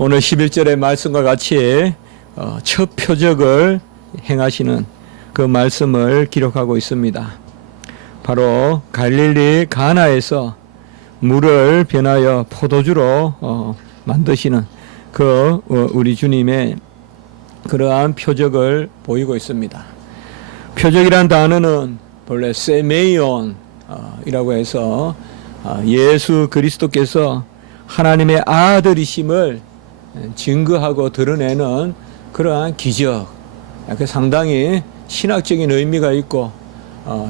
오늘 11절의 말씀과 같이 첫 표적을 행하시는 그 말씀을 기록하고 있습니다. 바로 갈릴리 가나에서 물을 변하여 포도주로 만드시는 그 우리 주님의 그러한 표적을 보이고 있습니다. 표적이란 단어는 본래 세메이온이라고 해서 예수 그리스도께서 하나님의 아들이심을 증거하고 드러내는 그러한 기적, 상당히 신학적인 의미가 있고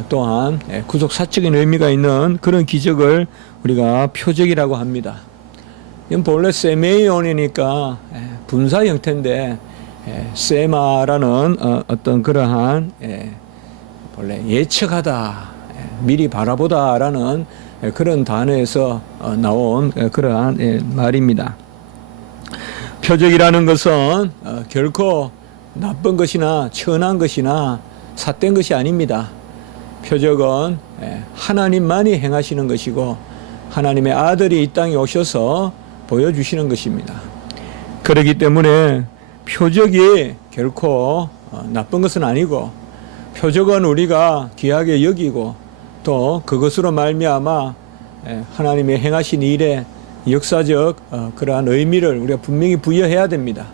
또한 구속사적인 의미가 있는 그런 기적을 우리가 표적이라고 합니다. 이건 본래 세메이온이니까 분사 형태인데 세마라는 어떤 그러한 본래 예측하다, 미리 바라보다라는 그런 단어에서 나온 그러한 말입니다. 표적이라는 것은 결코 나쁜 것이나 천한 것이나 삿된 것이 아닙니다. 표적은 하나님만이 행하시는 것이고 하나님의 아들이 이 땅에 오셔서 보여주시는 것입니다. 그렇기 때문에 표적이 결코 나쁜 것은 아니고 표적은 우리가 귀하게 여기고 또 그것으로 말미암아 하나님의 행하신 일에 역사적 그러한 의미를 우리가 분명히 부여해야 됩니다.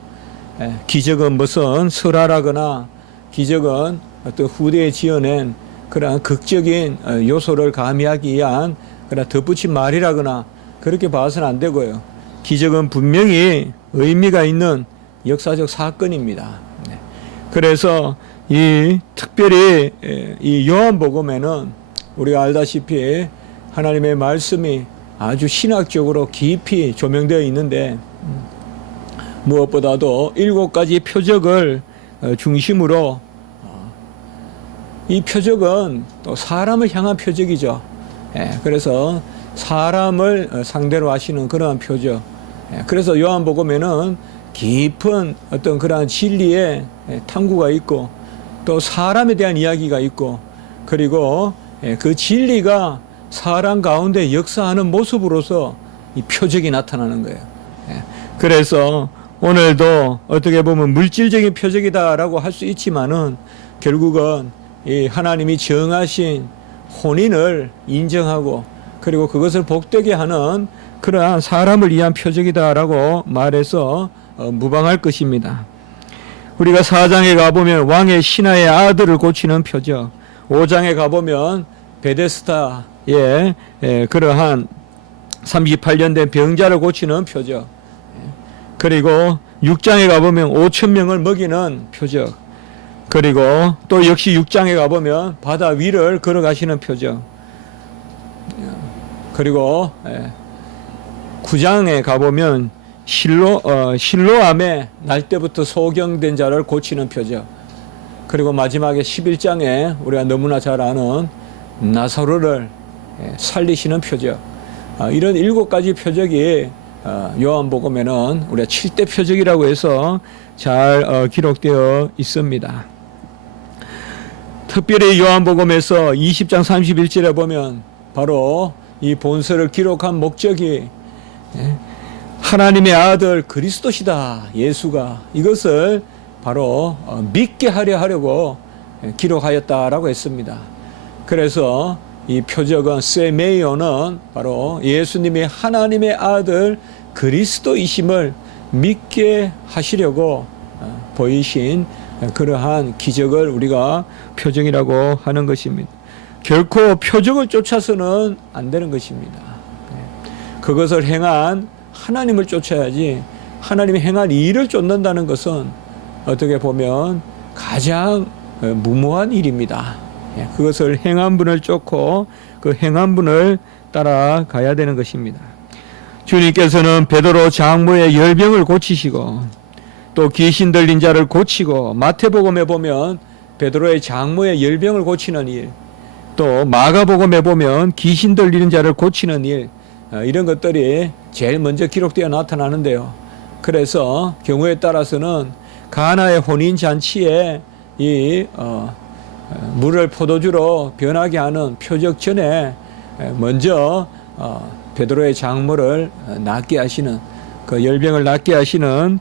기적은 무슨 설화라거나 기적은 어떤 후대에 지어낸 그러한 극적인 요소를 가미하기 위한 그러한 덧붙인 말이라거나 그렇게 봐서는 안 되고요. 기적은 분명히 의미가 있는 역사적 사건입니다. 그래서 이 특별히 이 요한복음에는 우리가 알다시피 하나님의 말씀이 아주 신학적으로 깊이 조명되어 있는데 무엇보다도 7가지 표적을 중심으로 이 표적은 또 사람을 향한 표적이죠. 그래서 사람을 상대로 하시는 그러한 표적. 그래서 요한복음에는 깊은 어떤 그러한 진리의 탐구가 있고 또 사람에 대한 이야기가 있고 그리고 그 진리가 사람 가운데 역사하는 모습으로서 이 표적이 나타나는 거예요. 그래서 오늘도 어떻게 보면 물질적인 표적이다라고 할 수 있지만은 결국은 이 하나님이 정하신 혼인을 인정하고 그리고 그것을 복되게 하는 그러한 사람을 위한 표적이다라고 말해서 무방할 것입니다. 우리가 4장에 가보면 왕의 신하의 아들을 고치는 표적, 5장에 가보면 베데스다의 그러한 38년 된 병자를 고치는 표적, 그리고 6장에 가보면 5,000명을 먹이는 표적, 그리고 또 역시 6장에 가보면 바다 위를 걸어가시는 표적, 그리고 9장에 가보면 실로암에 날 때부터 소경된 자를 고치는 표적, 그리고 마지막에 11장에 우리가 너무나 잘 아는 나사로를 살리시는 표적, 이런 7가지 표적이 요한복음에는 우리가 7대 표적이라고 해서 잘 기록되어 있습니다. 특별히 요한복음에서 20장 31절에 보면 바로 이 본서를 기록한 목적이 하나님의 아들 그리스도시다, 예수가 이것을 바로 믿게 하려고 기록하였다라고 했습니다. 그래서 이 표적은 세메이온은 바로 예수님이 하나님의 아들 그리스도이심을 믿게 하시려고 보이신 그러한 기적을 우리가 표적이라고 하는 것입니다. 결코 표적을 쫓아서는 안 되는 것입니다. 그것을 행한 하나님을 쫓아야지 하나님이 행한 일을 쫓는다는 것은 어떻게 보면 가장 무모한 일입니다. 그것을 행한 분을 쫓고 그 행한 분을 따라가야 되는 것입니다. 주님께서는 베드로 장모의 열병을 고치시고 또 귀신 들린 자를 고치고 마태복음에 보면 베드로의 장모의 열병을 고치는 일, 또 마가복음에 보면 귀신 들리는 자를 고치는 일, 이런 것들이 제일 먼저 기록되어 나타나는데요. 그래서 경우에 따라서는 가나의 혼인 잔치에 이 물을 포도주로 변하게 하는 표적 전에 먼저 베드로의 장모를 낫게 하시는 그 열병을 낫게 하시는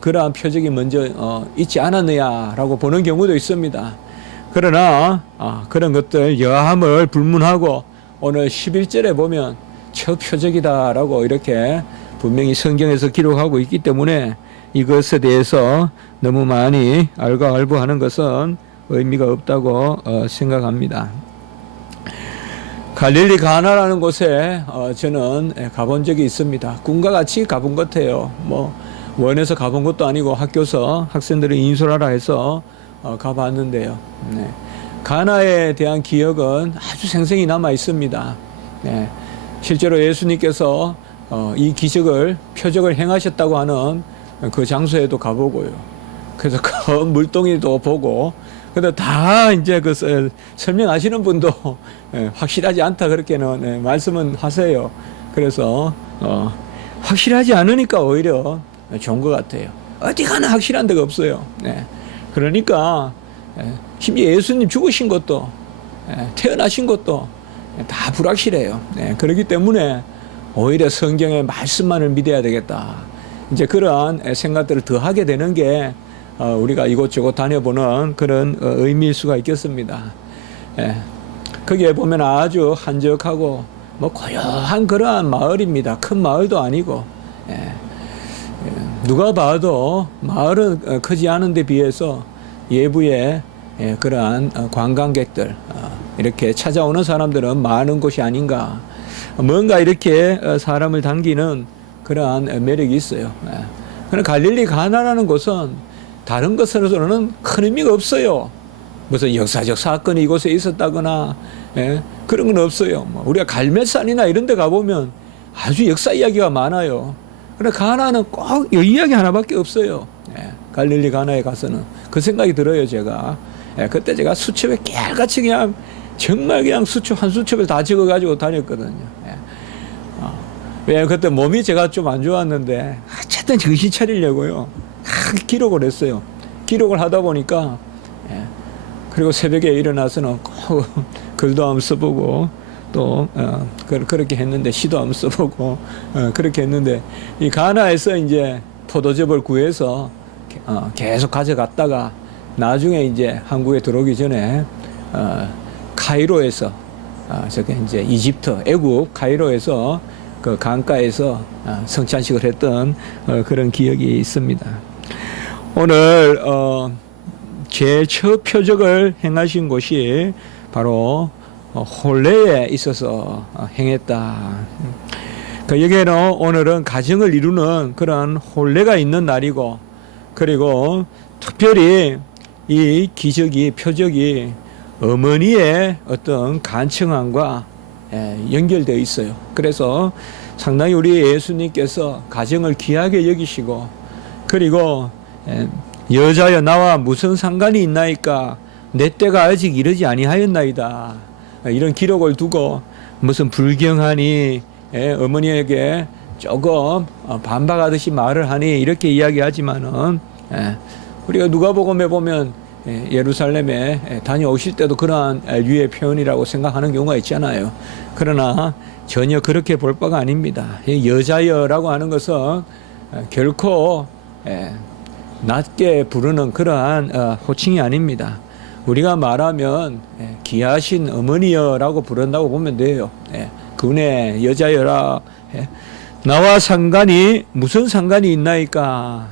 그러한 표적이 먼저 있지 않았느냐라고 보는 경우도 있습니다. 그러나 그런 것들 여함을 불문하고 오늘 11절에 보면 첫 표적이다라고 이렇게 분명히 성경에서 기록하고 있기 때문에 이것에 대해서 너무 많이 알고알부하는 것은 의미가 없다고 생각합니다. 갈릴리 가나라는 곳에 저는 가본 적이 있습니다. 꿈과 같이 가본 것 같아요. 뭐 원에서 가본 것도 아니고 학교에서 학생들이 인솔하라 해서 가봤는데요. 네. 가나에 대한 기억은 아주 생생히 남아 있습니다. 네. 실제로 예수님께서 이 기적을 표적을 행하셨다고 하는 그 장소에도 가보고요. 그래서 큰 물동이도 보고, 근데 다 이제 그 설명하시는 분도 확실하지 않다 그렇게는 말씀은 하세요. 그래서 확실하지 않으니까 오히려 좋은 것 같아요. 어디 가나 확실한 데가 없어요. 네. 그러니까 심지어 예수님 죽으신 것도 태어나신 것도 다 불확실해요. 네. 그렇기 때문에 오히려 성경의 말씀만을 믿어야 되겠다. 이제 그러한 생각들을 더 하게 되는 게 우리가 이곳저곳 다녀보는 그런 의미일 수가 있겠습니다. 거기에 보면 아주 한적하고 뭐 고요한 그러한 마을입니다. 큰 마을도 아니고. 누가 봐도 마을은 크지 않은 데 비해서 예부에 그러한 관광객들 이렇게 찾아오는 사람들은 많은 곳이 아닌가. 뭔가 이렇게 사람을 당기는 그러한 매력이 있어요. 그러나 갈릴리 가나라는 곳은 다른 것으로는 큰 의미가 없어요. 무슨 역사적 사건이 이곳에 있었다거나 그런 건 없어요. 뭐 우리가 갈멜산이나 이런 데 가보면 아주 역사 이야기가 많아요. 그러나 가나는 꼭 이 이야기 하나밖에 없어요. 갈릴리 가나에 가서는 그 생각이 들어요. 제가 그때 제가 수첩에 깨알같이 그냥 정말 그냥 수첩 한 수첩을 다 적어가지고 다녔거든요. 왜 그때 몸이 제가 좀 안 좋았는데 어쨌든 정신 차리려고요. 기록을 했어요. 기록을 하다 보니까 그리고 새벽에 일어나서는 꼭 글도 한번 써보고 또 그렇게 했는데 시도 한번 써보고 그렇게 했는데 이 가나에서 이제 포도즙을 구해서 계속 가져갔다가 나중에 이제 한국에 들어오기 전에 카이로에서 저게 이제 이집트 애국 카이로에서 그 강가에서 성찬식을 했던 그런 기억이 있습니다. 오늘 제일 첫 표적을 행하신 곳이 바로 홀레에 있어서 행했다. 그 여기에는 오늘은 가정을 이루는 그런 홀레가 있는 날이고, 그리고 특별히 이 기적이 표적이 어머니의 어떤 간청함과 연결되어 있어요. 그래서 상당히 우리 예수님께서 가정을 귀하게 여기시고, 그리고 여자여 나와 무슨 상관이 있나이까 내 때가 아직 이르지 아니하였나이다. 이런 기록을 두고 무슨 불경하니 어머니에게 조금 반박하듯이 말을 하니 이렇게 이야기하지만은 우리가 누가복음에 보면 예루살렘에 다녀오실 때도 그러한 류의 표현이라고 생각하는 경우가 있잖아요. 그러나 전혀 그렇게 볼 바가 아닙니다. 여자여라고 하는 것은 결코 낮게 부르는 그러한 호칭이 아닙니다. 우리가 말하면 귀하신 어머니여라고 부른다고 보면 돼요. 그분의 여자여라. 나와 상관이 무슨 상관이 있나이까.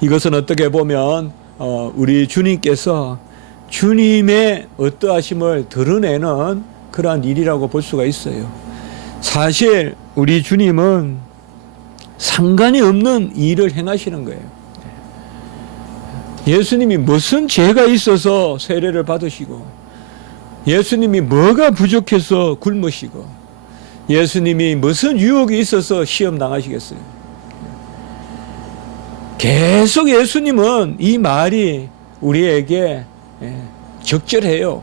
이것은 어떻게 보면 우리 주님께서 주님의 어떠하심을 드러내는 그러한 일이라고 볼 수가 있어요. 사실 우리 주님은 상관이 없는 일을 행하시는 거예요. 예수님이 무슨 죄가 있어서 세례를 받으시고, 예수님이 뭐가 부족해서 굶으시고, 예수님이 무슨 유혹이 있어서 시험 당하시겠어요. 계속 예수님은 이 말이 우리에게 적절해요.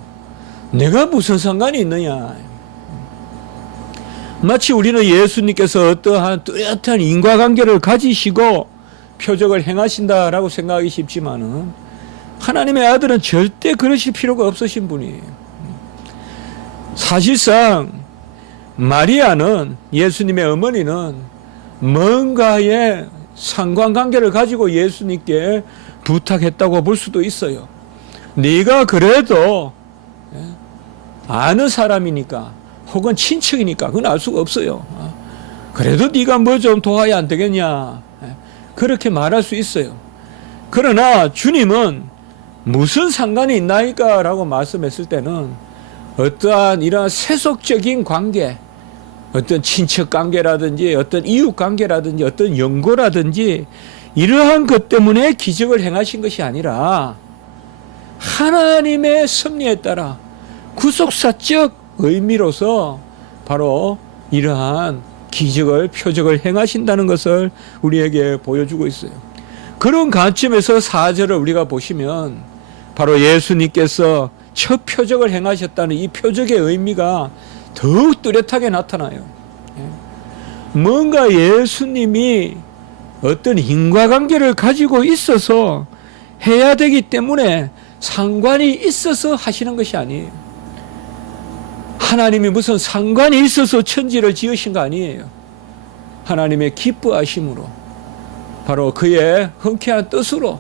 내가 무슨 상관이 있느냐. 마치 우리는 예수님께서 어떠한 뚜렷한 인과관계를 가지시고 표적을 행하신다라고 생각하기 쉽지만은 하나님의 아들은 절대 그러실 필요가 없으신 분이에요. 사실상 마리아는, 예수님의 어머니는 뭔가의 상관관계를 가지고 예수님께 부탁했다고 볼 수도 있어요. 네가 그래도 아는 사람이니까 혹은 친척이니까 그건 알 수가 없어요. 그래도 네가 뭐 좀 도와야 안 되겠냐, 그렇게 말할 수 있어요. 그러나 주님은 무슨 상관이 있나이까 라고 말씀했을 때는 어떠한 이러한 세속적인 관계, 어떤 친척 관계라든지 어떤 이웃 관계라든지 어떤 연고라든지 이러한 것 때문에 기적을 행하신 것이 아니라 하나님의 섭리에 따라 구속사적 의미로서 바로 이러한 기적을, 표적을 행하신다는 것을 우리에게 보여주고 있어요. 그런 관점에서 4절을 우리가 보시면 바로 예수님께서 첫 표적을 행하셨다는 이 표적의 의미가 더욱 뚜렷하게 나타나요. 뭔가 예수님이 어떤 인과관계를 가지고 있어서 해야 되기 때문에 상관이 있어서 하시는 것이 아니에요. 하나님이 무슨 상관이 있어서 천지를 지으신 거 아니에요. 하나님의 기뻐하심으로, 바로 그의 흔쾌한 뜻으로,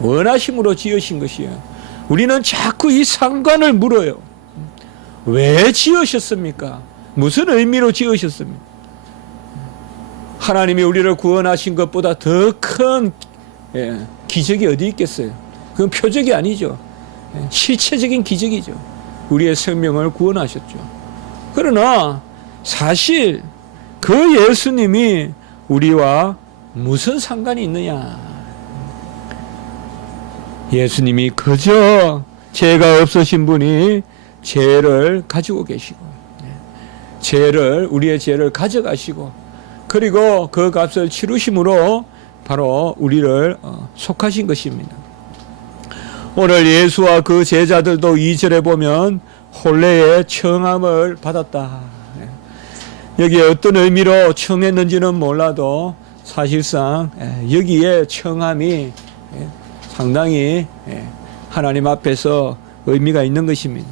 원하심으로 지으신 것이에요. 우리는 자꾸 이 상관을 물어요. 왜 지으셨습니까? 무슨 의미로 지으셨습니까? 하나님이 우리를 구원하신 것보다 더 큰 기적이 어디 있겠어요? 그건 표적이 아니죠. 실체적인 기적이죠. 우리의 생명을 구원하셨죠. 그러나 사실 그 예수님이 우리와 무슨 상관이 있느냐? 예수님이 그저 죄가 없으신 분이 죄를 가지고 계시고, 우리의 죄를 가져가시고, 그리고 그 값을 치르심으로 바로 우리를 속하신 것입니다. 오늘 예수와 그 제자들도 2절에 보면 혼례의 청함을 받았다. 여기에 어떤 의미로 청했는지는 몰라도 사실상 여기에 청함이 상당히 하나님 앞에서 의미가 있는 것입니다.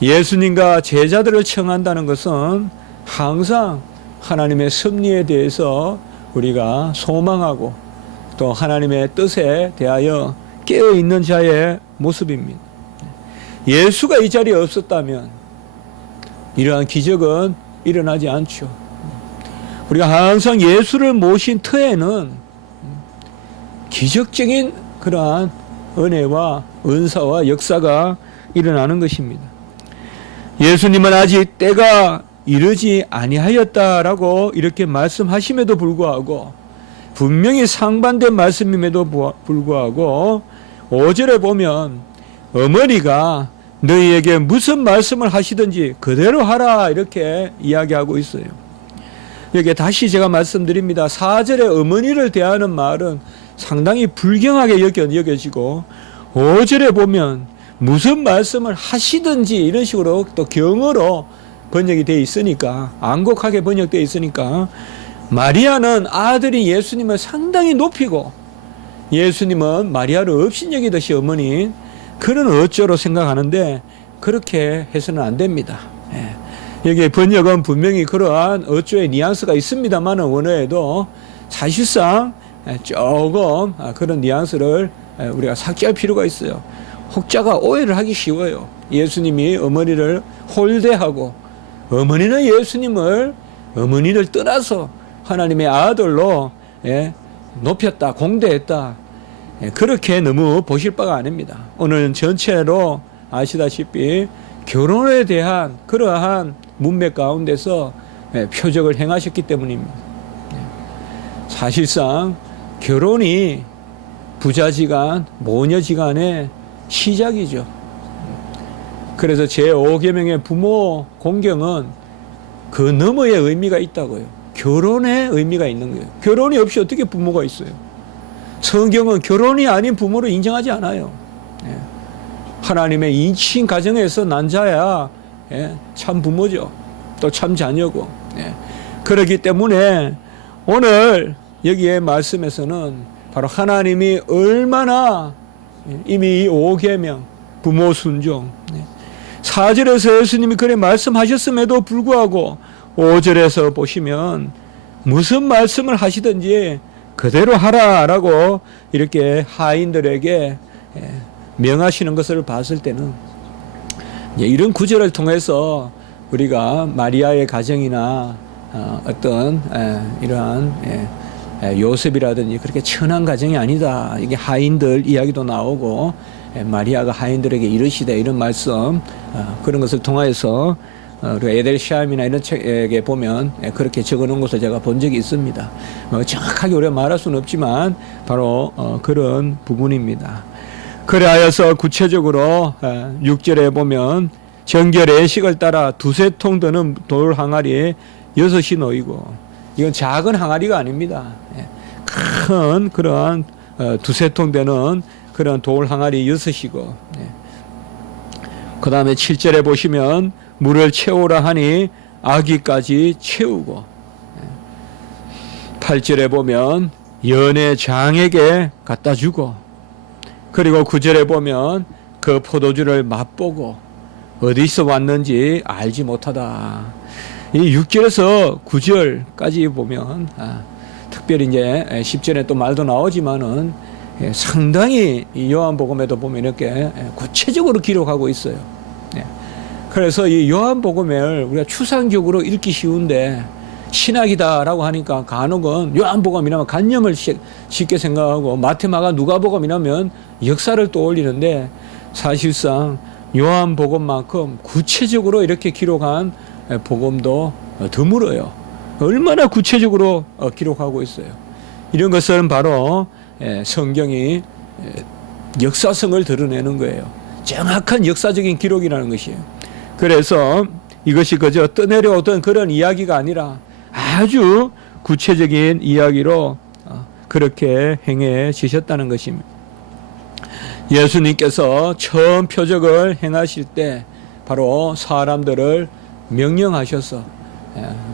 예수님과 제자들을 청한다는 것은 항상 하나님의 섭리에 대해서 우리가 소망하고 또 하나님의 뜻에 대하여 깨어있는 자의 모습입니다. 예수가 이 자리에 없었다면 이러한 기적은 일어나지 않죠. 우리가 항상 예수를 모신 터에는 기적적인 그러한 은혜와 은사와 역사가 일어나는 것입니다. 예수님은 아직 때가 이르지 아니하였다라고 이렇게 말씀하심에도 불구하고, 분명히 상반된 말씀임에도 불구하고 5절에 보면 어머니가 너희에게 무슨 말씀을 하시든지 그대로 하라 이렇게 이야기하고 있어요. 여기에 다시 제가 말씀드립니다. 4절에 어머니를 대하는 말은 상당히 불경하게 여겨지고 5절에 보면 무슨 말씀을 하시든지 이런 식으로 또 경어로 번역이 되어 있으니까, 안곡하게 번역되어 있으니까 마리아는 아들인 예수님을 상당히 높이고 예수님은 마리아를 업신여기듯이 어머니, 그런 어쩌로 생각하는데 그렇게 해서는 안 됩니다. 여기 번역은 분명히 그러한 어쩌의 뉘앙스가 있습니다만 원어에도 사실상 조금 그런 뉘앙스를 우리가 삭제할 필요가 있어요. 혹자가 오해를 하기 쉬워요. 예수님이 어머니를 홀대하고 어머니는 예수님을, 어머니를 떠나서 하나님의 아들로 높였다, 공대했다, 그렇게 너무 보실 바가 아닙니다. 오늘은 전체로 아시다시피 결혼에 대한 그러한 문맥 가운데서 표적을 행하셨기 때문입니다. 사실상 결혼이 부자지간, 모녀지간의 시작이죠. 그래서 제5계명의 부모 공경은 그 너머의 의미가 있다고요. 결혼의 의미가 있는 거예요. 결혼이 없이 어떻게 부모가 있어요? 성경은 결혼이 아닌 부모를 인정하지 않아요. 하나님의 인친 가정에서 난 자야 참 부모죠. 또 참 자녀고. 그렇기 때문에 오늘 여기에 말씀에서는 바로 하나님이 얼마나 이미 5계명 부모 순종, 4절에서 예수님이 그래 말씀하셨음에도 불구하고 5절에서 보시면 무슨 말씀을 하시든지 그대로 하라라고 이렇게 하인들에게 명하시는 것을 봤을 때는 이런 구절을 통해서 우리가 마리아의 가정이나 어떤 이러한 요셉이라든지 그렇게 천한 가정이 아니다. 이게 하인들 이야기도 나오고 마리아가 하인들에게 이르시되 이런 말씀 그런 것을 통하여서 우리가 에델시암이나 이런 책에 보면 그렇게 적어놓은 것을 제가 본 적이 있습니다. 정확하게 우리가 말할 수는 없지만 바로 그런 부분입니다. 그래하여서 구체적으로 6절에 보면 정결의 식을 따라 두세 통 드는 돌 항아리에 6이 놓이고, 이건 작은 항아리가 아닙니다. 큰 그런 두세 통 되는 그런 돌 항아리 6이고, 그 다음에 7절에 보시면 물을 채우라 하니 아기까지 채우고, 8절에 보면 연애 장에게 갖다 주고, 그리고 9절에 보면 그 포도주를 맛보고 어디서 왔는지 알지 못하다. 이 6절에서 9절까지 보면 특별히 이제 10절에 또 말도 나오지만은 상당히 요한복음에도 보면 이렇게 구체적으로 기록하고 있어요. 그래서 이 요한복음을 우리가 추상적으로 읽기 쉬운데 신학이다라고 하니까 간혹은 요한복음이라면 관념을 쉽게 생각하고 마태마가 누가복음이라면 역사를 떠올리는데, 사실상 요한복음만큼 구체적으로 이렇게 기록한 복음도 드물어요. 얼마나 구체적으로 기록하고 있어요. 이런 것은 바로 성경이 역사성을 드러내는 거예요. 정확한 역사적인 기록이라는 것이에요. 그래서 이것이 그저 떠내려오던 그런 이야기가 아니라 아주 구체적인 이야기로 그렇게 행해지셨다는 것입니다. 예수님께서 처음 표적을 행하실 때 바로 사람들을 명령하셔서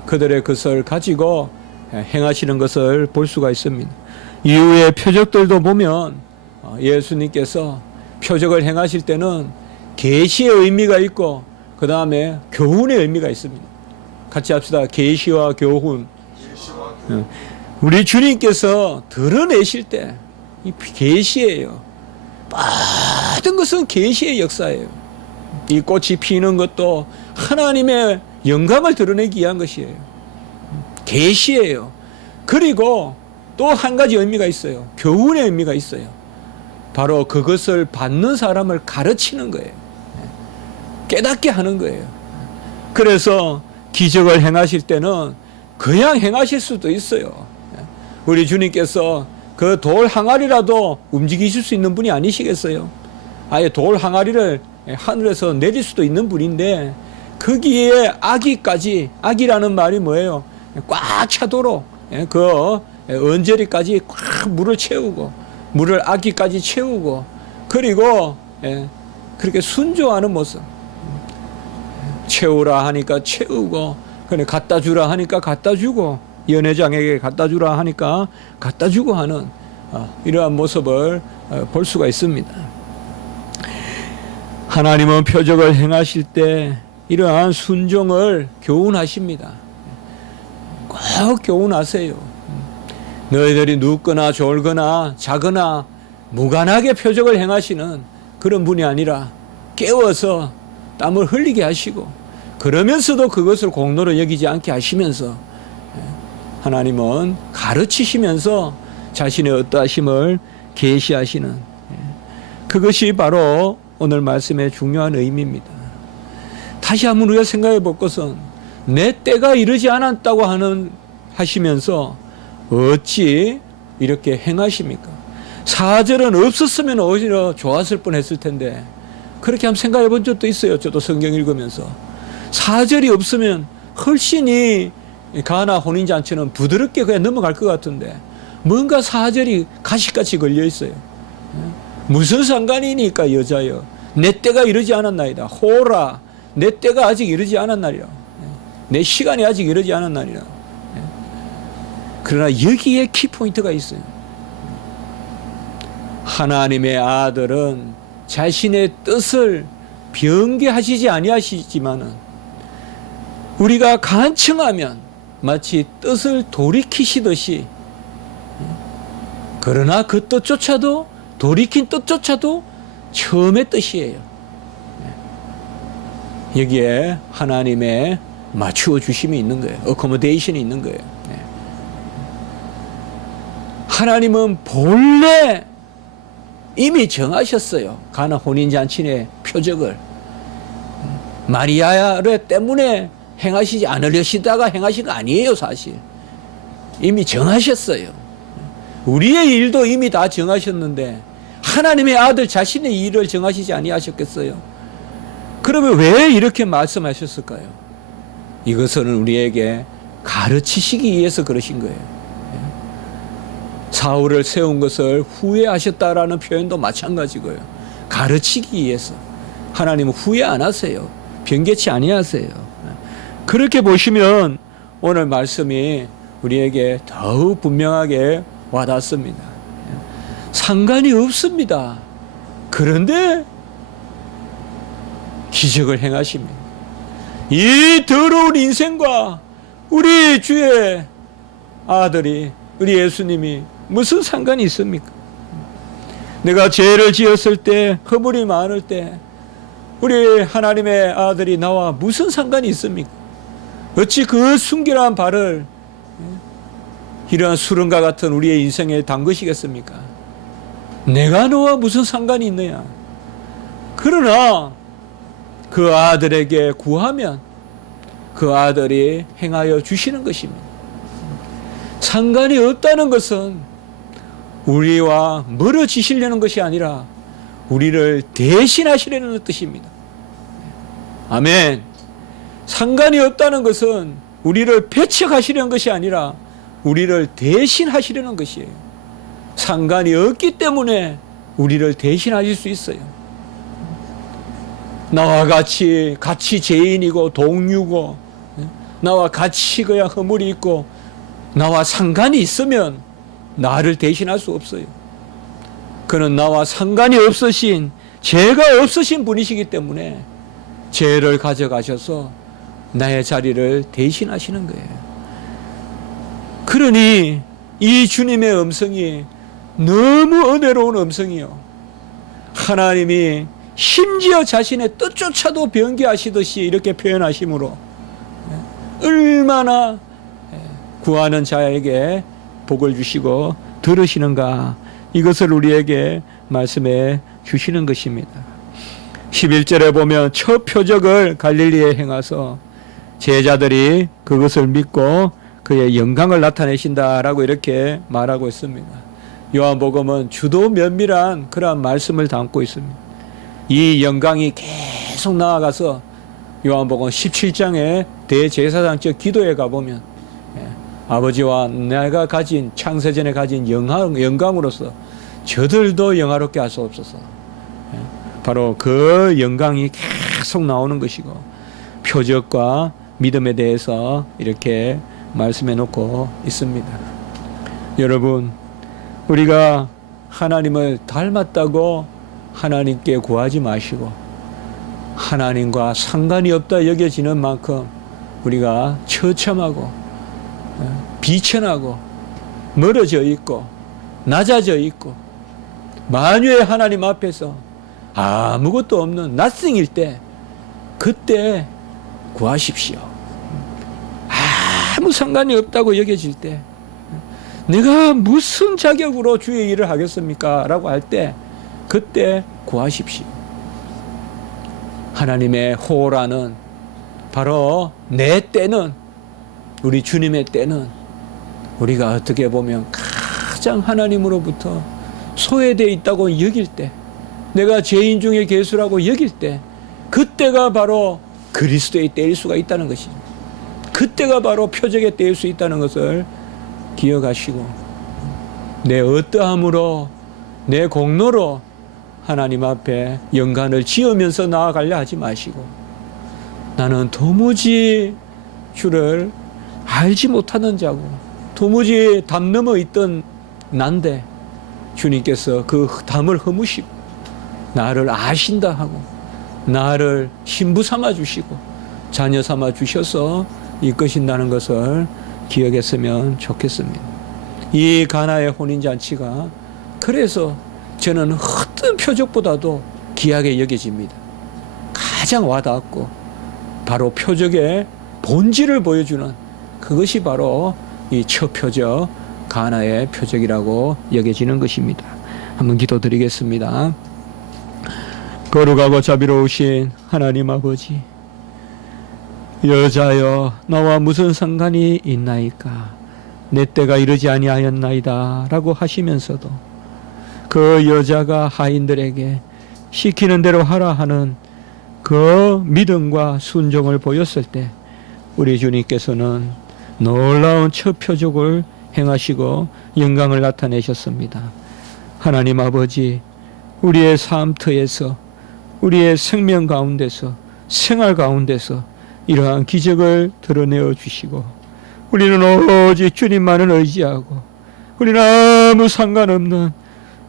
그들의 것을 가지고 행하시는 것을 볼 수가 있습니다. 이후의 표적들도 보면 예수님께서 표적을 행하실 때는 계시의 의미가 있고 그 다음에 교훈의 의미가 있습니다. 같이 합시다. 계시와 교훈. 우리 주님께서 드러내실 때 이 계시예요. 모든 것은 계시의 역사예요. 이 꽃이 피는 것도 하나님의 영광을 드러내기 위한 것이에요. 계시예요. 그리고 또 한 가지 의미가 있어요. 교훈의 의미가 있어요. 바로 그것을 받는 사람을 가르치는 거예요. 깨닫게 하는 거예요. 그래서 기적을 행하실 때는 그냥 행하실 수도 있어요. 우리 주님께서 그 돌 항아리라도 움직이실 수 있는 분이 아니시겠어요? 아예 돌 항아리를 하늘에서 내릴 수도 있는 분인데 거기에 아기까지, 아기라는 말이 뭐예요? 꽉 차도록 그 언저리까지 꽉 물을 채우고 물을 아기까지 채우고 그리고 그렇게 순종하는 모습. 채우라 하니까 채우고 그래 갖다 주라 하니까 갖다 주고 연회장에게 갖다 주라 하니까 갖다 주고 하는 이러한 모습을 볼 수가 있습니다. 하나님은 표적을 행하실 때 이러한 순종을 교훈하십니다. 꼭 교훈하세요. 너희들이 눕거나 졸거나 자거나 무관하게 표적을 행하시는 그런 분이 아니라 깨워서 땀을 흘리게 하시고 그러면서도 그것을 공로로 여기지 않게 하시면서 하나님은 가르치시면서 자신의 어떠하심을 계시하시는 그것이 바로 오늘 말씀의 중요한 의미입니다. 다시 한번 우리가 생각해 볼 것은 내 때가 이르지 않았다고 하시면서 어찌 이렇게 행하십니까? 사절은 없었으면 오히려 좋았을 뻔했을 텐데 그렇게 한번 생각해 본 적도 있어요. 저도 성경 읽으면서 사절이 없으면 훨씬 가나 혼인잔치는 부드럽게 그냥 넘어갈 것 같은데 뭔가 사절이 가시같이 걸려 있어요. 무슨 상관이니까 여자여 내 때가 이르지 않았나이다. 호라 내 때가 아직 이르지 않았나리라. 내 시간이 아직 이르지 않았나리라. 그러나 여기에 키포인트가 있어요. 하나님의 아들은 자신의 뜻을 변개하시지 아니하시지만은 우리가 간청하면 마치 뜻을 돌이키시듯이, 그러나 그 뜻조차도, 돌이킨 뜻조차도 처음의 뜻이에요. 여기에 하나님의 맞추어 주심이 있는 거예요. 어코모데이션이 있는 거예요. 하나님은 본래 이미 정하셨어요. 가나 혼인잔치의 표적을. 마리아를 때문에 행하시지 않으려시다가 행하신 거 아니에요, 사실. 이미 정하셨어요. 우리의 일도 이미 다 정하셨는데 하나님의 아들 자신의 일을 정하시지 아니하셨겠어요? 그러면 왜 이렇게 말씀하셨을까요? 이것은 우리에게 가르치시기 위해서 그러신 거예요. 사울을 세운 것을 후회하셨다라는 표현도 마찬가지고요. 가르치기 위해서. 하나님은 후회 안 하세요. 변개치 아니하세요. 그렇게 보시면 오늘 말씀이 우리에게 더욱 분명하게 와닿습니다. 상관이 없습니다. 그런데 기적을 행하십니다. 이 더러운 인생과 우리 주의 아들이, 우리 예수님이 무슨 상관이 있습니까? 내가 죄를 지었을 때, 허물이 많을 때 우리 하나님의 아들이 나와 무슨 상관이 있습니까? 어찌 그 순결한 발을 이러한 수렁과 같은 우리의 인생에 담그시겠습니까? 내가 너와 무슨 상관이 있느냐? 그러나 그 아들에게 구하면 그 아들이 행하여 주시는 것입니다. 상관이 없다는 것은 우리와 멀어지시려는 것이 아니라 우리를 대신하시려는 뜻입니다. 아멘. 상관이 없다는 것은 우리를 배척하시려는 것이 아니라 우리를 대신하시려는 것이에요. 상관이 없기 때문에 우리를 대신하실 수 있어요. 나와 같이 죄인이고 동류고, 나와 같이 그야 허물이 있고 나와 상관이 있으면 나를 대신할 수 없어요. 그는 나와 상관이 없으신, 죄가 없으신 분이시기 때문에 죄를 가져가셔서 나의 자리를 대신하시는 거예요. 그러니 이 주님의 음성이 너무 은혜로운 음성이요. 하나님이 심지어 자신의 뜻조차도 변개하시듯이 이렇게 표현하심으로 얼마나 구하는 자에게 복을 주시고 들으시는가, 이것을 우리에게 말씀해 주시는 것입니다. 11절에 보면 첫 표적을 갈릴리에 행하서 제자들이 그것을 믿고 그의 영광을 나타내신다라고 이렇게 말하고 있습니다. 요한복음은 주도 면밀한 그러한 말씀을 담고 있습니다. 이 영광이 계속 나아가서 요한복음 17장의 대제사장적 기도에 가보면 아버지와 내가 가진, 창세전에 가진 영광으로서 저들도 영화롭게 하시옵소서. 바로 그 영광이 계속 나오는 것이고, 표적과 믿음에 대해서 이렇게 말씀해 놓고 있습니다. 여러분, 우리가 하나님을 닮았다고 하나님께 구하지 마시고 하나님과 상관이 없다 여겨지는 만큼 우리가 처참하고 비천하고 멀어져 있고 낮아져 있고 만유의 하나님 앞에서 아무것도 없는 nothing일 때, 그때 구하십시오. 아무 상관이 없다고 여겨질 때, 내가 무슨 자격으로 주의 일을 하겠습니까? 라고 할 때, 그때 구하십시오. 하나님의 호라는, 바로 내 때는, 우리 주님의 때는 우리가 어떻게 보면 가장 하나님으로부터 소외되어 있다고 여길 때, 내가 죄인 중에 괴수라고 여길 때, 그때가 바로 그리스도의 때일 수가 있다는 것입니다. 그때가 바로 표적의 때일 수 있다는 것을 기억하시고, 내 어떠함으로, 내 공로로 하나님 앞에 영광을 지으면서 나아가려 하지 마시고, 나는 도무지 주를 알지 못하는 자고 도무지 담 넘어 있던 난데 주님께서 그 담을 허무시고 나를 아신다 하고 나를 신부 삼아 주시고 자녀 삼아 주셔서 이끄신다는 것을 기억했으면 좋겠습니다. 이 가나의 혼인잔치가 그래서 저는 어떤 표적보다도 귀하게 여겨집니다. 가장 와닿았고 바로 표적의 본질을 보여주는 그것이 바로 이 첫 표적 가나의 표적이라고 여겨지는 것입니다. 한번 기도드리겠습니다. 거룩하고 자비로우신 하나님 아버지, 여자여 나와 무슨 상관이 있나이까, 내 때가 이르지 아니하였나이다 라고 하시면서도 그 여자가 하인들에게 시키는 대로 하라 하는 그 믿음과 순종을 보였을 때 우리 주님께서는 놀라운 첫 표적을 행하시고 영광을 나타내셨습니다. 하나님 아버지, 우리의 삶터에서, 우리의 생명 가운데서, 생활 가운데서 이러한 기적을 드러내어 주시고, 우리는 오직 주님만을 의지하고, 우리는 아무 상관없는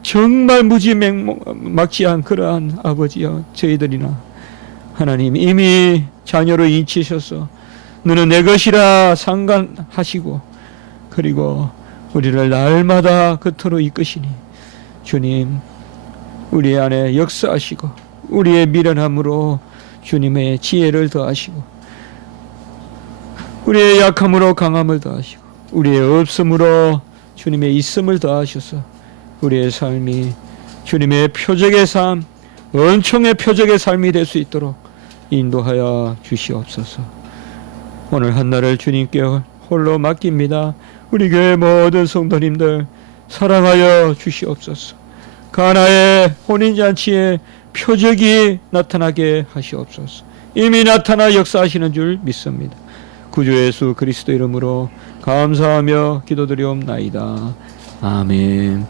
정말 무지막지한 그러한 아버지여, 저희들이나 하나님 이미 자녀로 인치셔서 너는 내 것이라 상관하시고, 그리고 우리를 날마다 그토록 이끄시니 주님, 우리 안에 역사하시고 우리의 미련함으로 주님의 지혜를 더하시고, 우리의 약함으로 강함을 더하시고, 우리의 없음으로 주님의 있음을 더하셔서 우리의 삶이 주님의 표적의 삶, 은총의 표적의 삶이 될 수 있도록 인도하여 주시옵소서. 오늘 한날을 주님께 홀로 맡깁니다. 우리 교회 모든 성도님들 사랑하여 주시옵소서. 가나의 혼인잔치에 표적이 나타나게 하시옵소서. 이미 나타나 역사하시는 줄 믿습니다. 구주 예수 그리스도 이름으로 감사하며 기도드리옵나이다. 아멘.